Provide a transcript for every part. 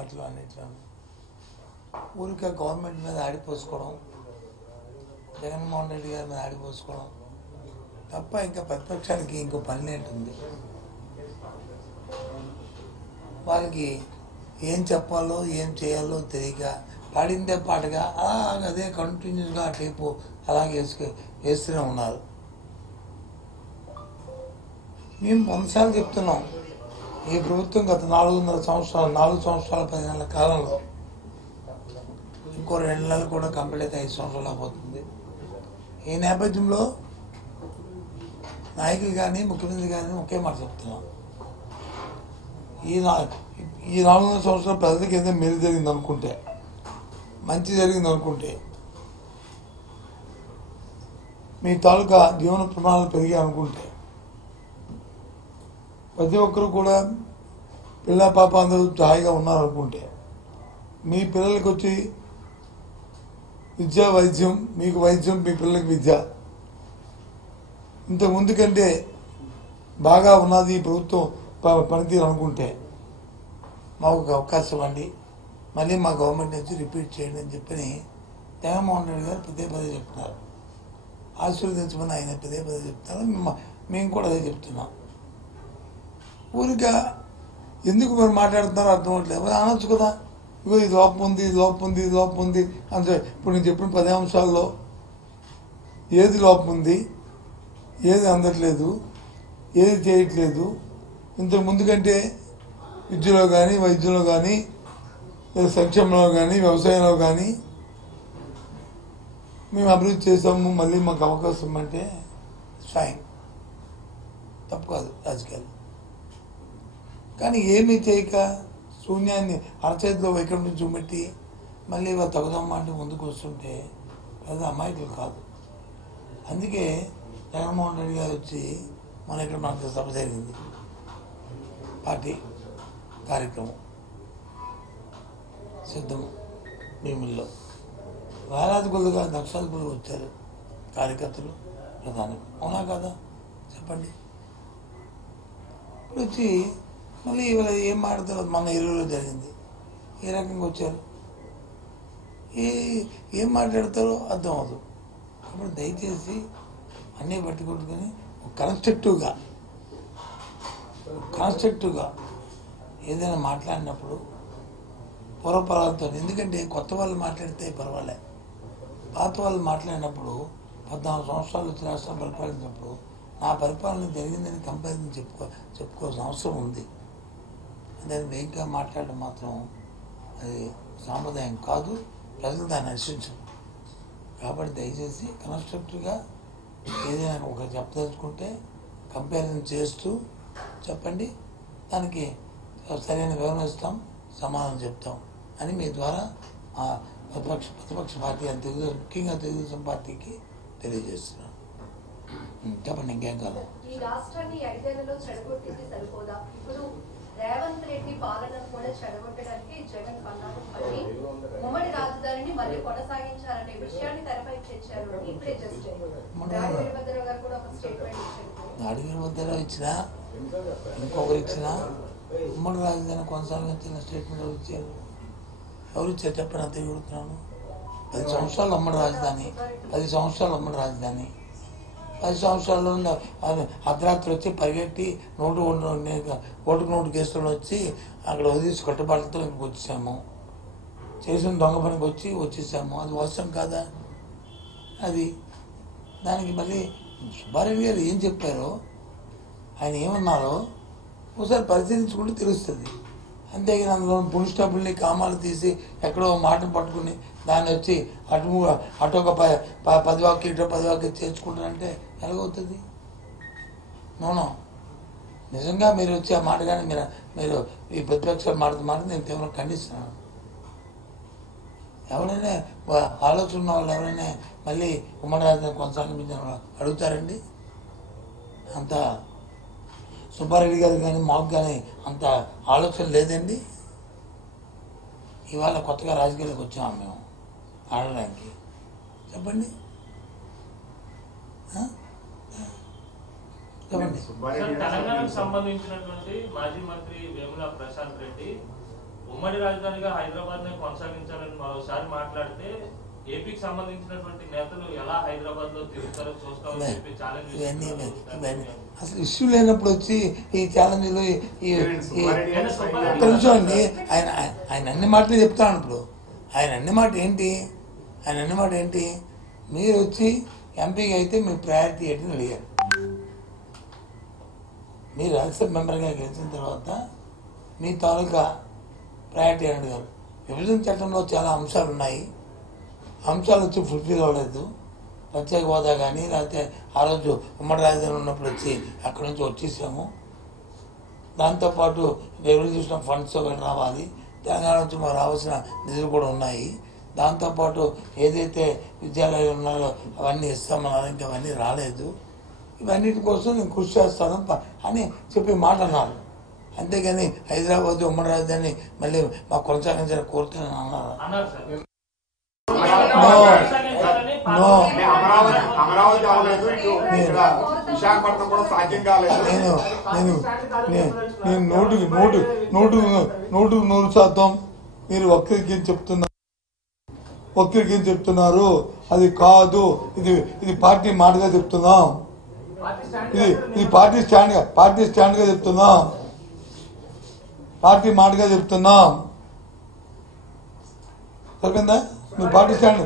వాటిలో అన్నింటిలో ఊరికే గవర్నమెంట్ మీద ఆడిపోసుకోవడం, జగన్మోహన్ రెడ్డి గారి మీద ఆడిపోసుకోవడం తప్ప ఇంకా ప్రతిపక్షానికి ఇంకో పని ఏంటుంది? వాళ్ళకి ఏం చెప్పాలో ఏం చేయాలో తెలియక పాడిందే పాటగా అదే కంటిన్యూస్గా ఆ టైపు అలాగే వేస్తూనే ఉన్నారు. మేము 100 సార్లు చెప్తున్నాం, ఈ ప్రభుత్వం గత 4 సంవత్సరాల 10 నెలల కాలంలో ఇంకో 2 నెలలు కూడా కంప్లీట్ అయితే 5 సంవత్సరాలు అయిపోతుంది. ఈ నేపథ్యంలో నాయకులు కానీ ముఖ్యమంత్రి కానీ ఒకే మాట చెప్తున్నాం, ఈ 4 సంవత్సరాల ప్రజలకి ఏదో మేలు జరిగింది అనుకుంటే, మంచి జరిగింది అనుకుంటే, మీ తాలూకా జీవన ప్రమాణాలు పెరిగాయి అనుకుంటే, ప్రతి ఒక్కరు కూడా పిల్ల పాప అందరూ హాయిగా ఉన్నారనుకుంటే, మీ పిల్లలకి వచ్చి విద్య వైద్యం, మీకు వైద్యం, మీ పిల్లలకి విద్య ఇంత ముందు కంటే బాగా ఉన్నది ఈ ప్రభుత్వం పనితీరు అనుకుంటే మాకు ఒక అవకాశం ఇవ్వండి, మళ్ళీ మా గవర్నమెంట్ నుంచి రిపీట్ చేయండి అని చెప్పని జగన్మోహన్ రెడ్డి గారు పదే చెప్తున్నారు. ఆశీర్వదించమని ఆయన పదే చెప్తున్నారు. మేము కూడా అదే చెప్తున్నాం. ఊరిగా ఎందుకు మీరు మాట్లాడుతున్నారో అర్థం అవ్వట్లేదు. అనొచ్చు కదా, ఇగో ఇది లోపం ఉంది, ఇది లోపం ఉంది, ఇది లోపం ఉంది అంటే ఇప్పుడు నేను చెప్పిన 10 అంశాల్లో ఏది లోపం ఉంది, ఏది అందట్లేదు, ఏది చేయట్లేదు, ఇంతకు ముందు కంటే విద్యలో కానీ వైద్యంలో కానీ లేదా సంక్షేమంలో కానీ వ్యవసాయంలో కానీ మేము అభివృద్ధి చేసాము, మళ్ళీ మాకు అవకాశం అంటే ఫైన్, తప్పు కాదు రాజకీయాలు. కానీ ఏమీ చేయక శూన్యాన్ని అరచేతిలో వైకుంఠం చూపెట్టి మళ్ళీ వాళ్ళు తగుదమ్మా అంటే ముందుకు వస్తుంటే పెద్ద అమాయకులు కాదు. అందుకే జగన్మోహన్ రెడ్డి గారు వచ్చి ఇక్కడ మనకు సభ జరిగింది, పార్టీ కార్యక్రమం సిద్ధం భీముల్లో వేలాది కొద్దిగా లక్షల కొద్దిగా వచ్చారు కార్యకర్తలు, ప్రధాని. అవునా కాదా చెప్పండి? ఇప్పుడు వచ్చి మళ్ళీ ఇవాళ ఏం మాట్లాడతారో మన ఏరియాలో జరిగింది, ఏ రకంగా వచ్చారు, ఏం మాట్లాడతారో అర్థం అవ్వదు. కాబట్టి దయచేసి అన్నీ పట్టుకొట్టుకొని కన్స్ట్రక్టివ్గా ఏదైనా మాట్లాడినప్పుడు పూర్వపరాలతో, ఎందుకంటే కొత్త వాళ్ళు మాట్లాడితే పర్వాలే, పాత వాళ్ళు మాట్లాడినప్పుడు 14 సంవత్సరాలు వచ్చి రాష్ట్రం పరిపాలించినప్పుడు నా పరిపాలన జరిగిందని కంపారిజన్ చెప్పుకోవాల్సిన అవసరం ఉంది. దాన్ని వేగంగా మాట్లాడడం మాత్రం అది సాంప్రదాయం కాదు, ప్రజలు దాన్ని హర్షించరు. కాబట్టి దయచేసి కన్స్ట్రక్టివ్గా ఏదైనా ఒక చెప్పదలుచుకుంటే కంపారిజన్ చేస్తూ చెప్పండి, దానికి సరైన వివరణ ఇస్తాం, సమాధానం చెప్తాం అని మీ ద్వారా ప్రతిపక్ష పార్టీ అని ముఖ్యంగా తెలుగుదేశం పార్టీకి తెలియజేస్తున్నాను. చెప్పండి, ఇంకేం కాదు. ఈ రాష్ట్రాన్ని 5 చెడగొట్టింది సరిపోదా? ఇప్పుడు రేవంత్ రెడ్డి పాలనను కూడా చెడగొట్టడానికి జగన్ పన్నాగం పట్టి ఉమ్మడి రాజధానిని మళ్ళీ కొనసాగించాలనే విషయాన్ని తెరపై తెచ్చారు. ఇప్పుడే జస్ట్ వీరభద్రరావు గారు కూడా ఒక స్టేట్మెంట్ ఇచ్చారు. వీరభద్రరావు ఇచ్చినా ఇంకొకరు ఇచ్చినా ఉమ్మడి రాజధాని కొనసాగించిన స్టేట్మెంట్ ఎవరు ఇచ్చారు చెప్పండి? అంత చూడుతున్నాను. 10 సంవత్సరాలు ఉమ్మడి రాజధాని, 10 సంవత్సరాలు ఉమ్మడి రాజధాని, 10 సంవత్సరాల్లో అర్ధరాత్రి వచ్చి పరిగెట్టి ఓటుకు నోటు కేసులో వచ్చి అక్కడ వదిలేసి కట్టుబాట్లతో ఇంటికి వచ్చేసాము, చేసిన దొంగ పనికి వచ్చేసాము. అది వాస్తవం కాదా? అది దానికి మళ్ళీ సుబ్బారెడ్డి గారు ఏం చెప్పారో, ఆయన ఏమన్నారో ఒకసారి పరిశీలించుకుంటే తెలుస్తుంది. అంతేగాని అందులో పుల్ స్టాపుల్ని కామాలు తీసి ఎక్కడో మాటను పట్టుకుని దాన్ని వచ్చి అటు ఒక 10 వాక్యం ఇటు 10 వాక్యం చేర్చుకుంటారంటే ఎలాగవుతుంది? నోనో, నిజంగా మీరు వచ్చి ఆ మాట కానీ మీరు ఈ ప్రతిపక్షాలు మాట నేను తీవ్రంగా ఖండిస్తున్నాను. ఎవరైనా ఆలోచన ఉన్న వాళ్ళు ఎవరైనా మళ్ళీ ఉమ్మడి రాజధాని కొనసాగించిన అడుగుతారండి? అంత సుబ్బారెడ్డి గారు కానీ మాకు కానీ అంత ఆలోచన లేదండి. ఇవాళ కొత్తగా రాజకీయాలకు వచ్చాము మేము ఆడడానికి, చెప్పండి తెలంగాణకు సంబంధించినటువంటి మాజీ మంత్రి వేముల ప్రశాంత్ రెడ్డి ఉమ్మడి రాజధానిగా హైదరాబాద్ నే కొనసాగించాలని మరోసారి మాట్లాడితే ఏపీకి సంబంధించినటువంటి నేతలు ఎలా హైదరాబాద్ లో తిరుగుతారో చూస్తామని చెప్పి ఇవన్నీ అసలు ఇష్యూ లేనప్పుడు వచ్చి ఈ ఛాలెంజ్లు తెలుసు అండి. ఆయన అన్ని మాటలు చెప్తాను. ఇప్పుడు ఆయన అన్ని మాట ఏంటి మీరు వచ్చి ఎంపీకి అయితే మీ ప్రయారిటీ ఏంటని అడిగారు. మీరు రాజ్యసభ మెంబర్గా గెలిచిన తర్వాత మీ తాలూకా ప్రయారిటీ అని అడిగారు. విభజన చట్టంలో చాలా అంశాలు ఉన్నాయి. అంశాలు వచ్చి ఫుల్ఫిల్ అవ్వలేదు. ప్రత్యేక హోదా కానీ లేకపోతే ఆ రోజు ఉమ్మడి రాజధాని ఉన్నప్పుడు వచ్చి అక్కడి నుంచి వచ్చేసాము. దాంతోపాటు రెవల్యూషన్ ఫండ్స్ ఒకటి రావాలి. తెలంగాణ నుంచి మాకు రావాల్సిన నిధులు కూడా ఉన్నాయి. దాంతోపాటు ఏదైతే విద్యాలయాలు ఉన్నాయో అవన్నీ ఇస్తామన్నారు, ఇంకా అవన్నీ రాలేదు. ఇవన్నిటి కోసం నేను కృషి చేస్తాను అని చెప్పి మాట అన్నారు. అంతేగాని హైదరాబాద్ ఉమ్మడి రాజధాని మళ్ళీ మాకు కొనసాగించాలని కోరుతున్నాను అన్నారు. నేను నూటికి 100% మీరు ఒక్కరికి చెప్తున్నారు. అది కాదు, ఇది పార్టీ మాటగా చెప్తున్నాం. ఇది పార్టీ స్టాండ్గా చెప్తున్నాం. పార్టీ మాటగా చెప్తున్నాం. సరిపోయిందా? మీరు పార్టీ స్టాండ్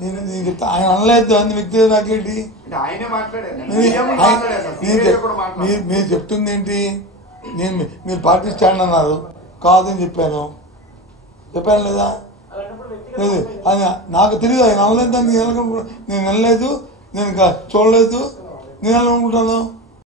నేను చెప్తా. ఆయన అనలేదు అన్ని వ్యక్తి నాకేంటి? మీరు చెప్తుంది ఏంటి? మీరు పార్టీ స్టాండ్ అన్నారు, కాదని చెప్పాను లేదా? లేదు, అది నాకు తెలియదు. ఆయన అనలేదు. నేను అనలేదు, నేను చూడలేదు. నేను ఎలా అనుకుంటాను?